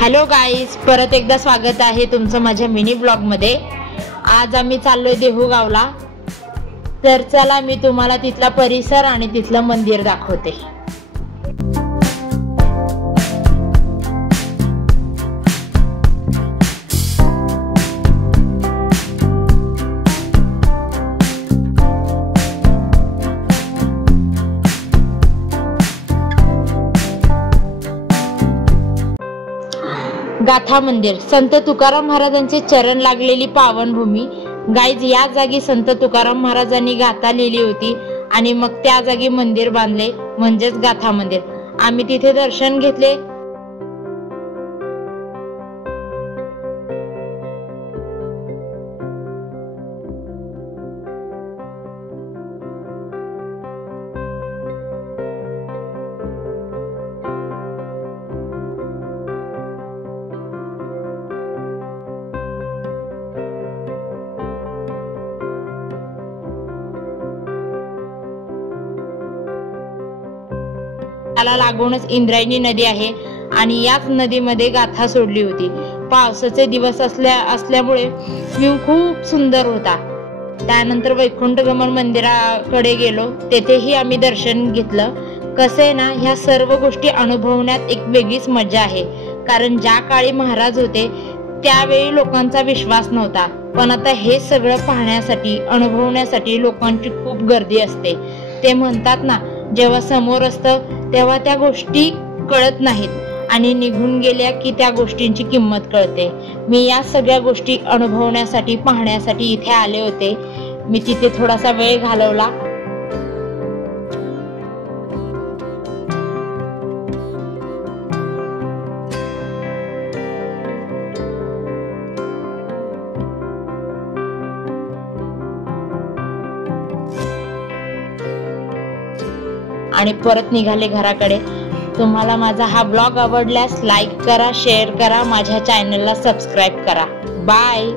Hello guys, परत एकदा स्वागत आहे तुमचं माझ्या मिनी ब्लॉग मध्ये। आज आम्ही चाललोय देहू गावला। तर चला मी तुम्हाला तिथला परिसर आणि तिथलं मंदिर दाखवते। गाथा मंदिर, संत तुकाराम महाराजांचे चरण लागलेली पावनभूमी। गाईज, या जागी संत तुकाराम महाराजांनी गाथा लिहिली होती आणि मग त्या जागी मंदिर बांधले, म्हणजेच गाथा मंदिर। आम्ही तिथे दर्शन घेतले। त्याला लागूनच इंद्रायणी नदी आहे आणि याच नदीमध्ये गाथा सोडली होती। पावसाचे दिवस असल्यामुळे व्ह्यू खूप सुंदर होता। त्यानंतर वैकुंठगमन मंदिराकडे गेलो, तेथेही आम्ही दर्शन घेतलं। कसं आहे ना, ह्या सर्व गोष्टी अनुभवण्यात एक वेगळीच मजा आहे। कारण ज्या काळी महाराज होते त्यावेळी लोकांचा विश्वास नव्हता, पण आता हे सगळं पाहण्यासाठी अनुभवण्यासाठी लोकांची खूप गर्दी असते। ते म्हणतात ना, जेव्हा समोर असतं तेव्हा त्या गोष्टी कळत नाहीत आणि निघून गेल्या की त्या गोष्टींची किंमत कळते। मी या सगळ्या गोष्टी अनुभवण्यासाठी पाहण्यासाठी इथे आले होते। मी तिथे थोडासा वेळ घालवला। आणि परत निघाले घराकडे। तुम्हाला माझा हा ब्लॉग आवडल्यास लाईक करा, शेअर करा, माझ्या चॅनलला सबस्क्राईब करा। बाय।